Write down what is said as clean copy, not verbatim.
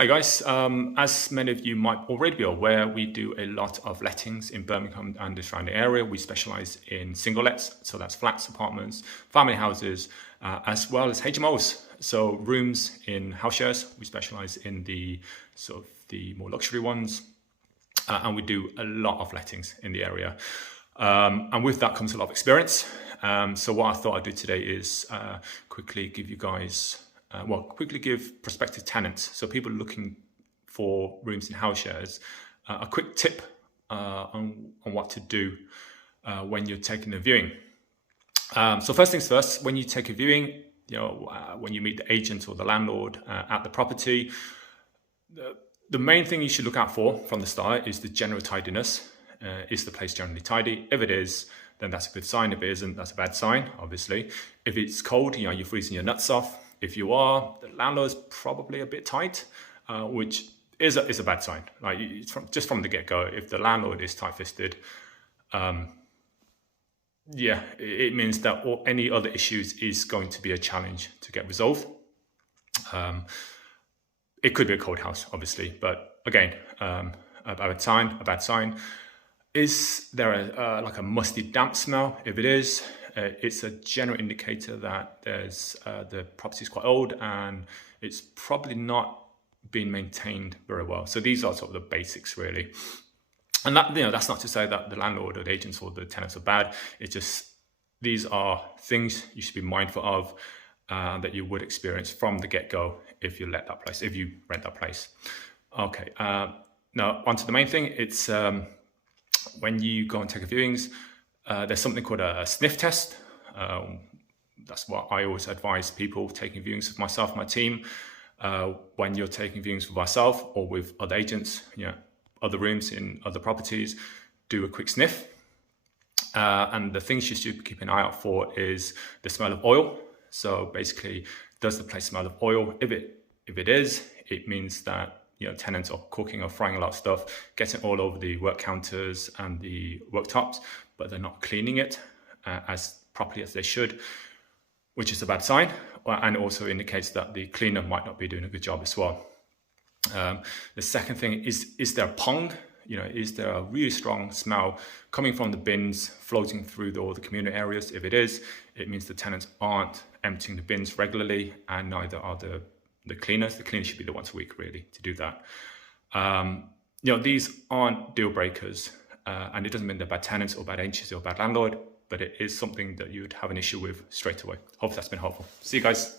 Hi guys, as many of you might already be aware, we do a lot of lettings in Birmingham and the surrounding area. We specialise in single lets, so that's flats, apartments, family houses, as well as HMOs, so rooms in house shares. We specialise in the sort of the more luxury ones, and we do a lot of lettings in the area. And with that comes a lot of experience. So what I thought I'd do today is quickly give you guys quickly give prospective tenants, so people looking for rooms in house shares, a quick tip on what to do when you're taking a viewing. So first things first, when you take a viewing, when you meet the agent or the landlord at the property, the main thing you should look out for from the start is the general tidiness. Is the place generally tidy? If it is, then that's a good sign. If it isn't, that's a bad sign, obviously. If it's cold, you're freezing your nuts off. If you are, the landlord's probably a bit tight, which is a bad sign. Like just from the get-go, if the landlord is tight-fisted, it means that any other issues is going to be a challenge to get resolved. It could be a cold house, obviously, but again, a bad sign. Is there a musty, damp smell? If it is, it's a general indicator that there's the property is quite old and it's probably not being maintained very well. So these are sort of the basics, really. And that that's not to say that the landlord or the agents or the tenants are bad. It's just these are things you should be mindful of that you would experience from the get-go if you rent that place. Okay. Now onto the main thing. It's when you go and take a viewings, there's something called a sniff test. That's what I always advise people taking viewings with myself and my team. When you're taking viewings with myself or with other agents, other rooms in other properties, do a quick sniff. And the things you should keep an eye out for is the smell of oil. So basically, does the place smell of oil? If it is, it means that tenants are cooking or frying a lot of stuff, getting all over the work counters and the worktops, but they're not cleaning it as properly as they should, which is a bad sign, and also indicates that the cleaner might not be doing a good job as well. The second thing is there a pong? Is there a really strong smell coming from the bins, floating through all the communal areas? If it is, it means the tenants aren't emptying the bins regularly, and neither are the cleaners. The cleaners should be the once a week, really, to do that. These aren't deal breakers, and it doesn't mean they're bad tenants or bad agents or bad landlord, but it is something that you would have an issue with straight away. Hope that's been helpful. See you guys.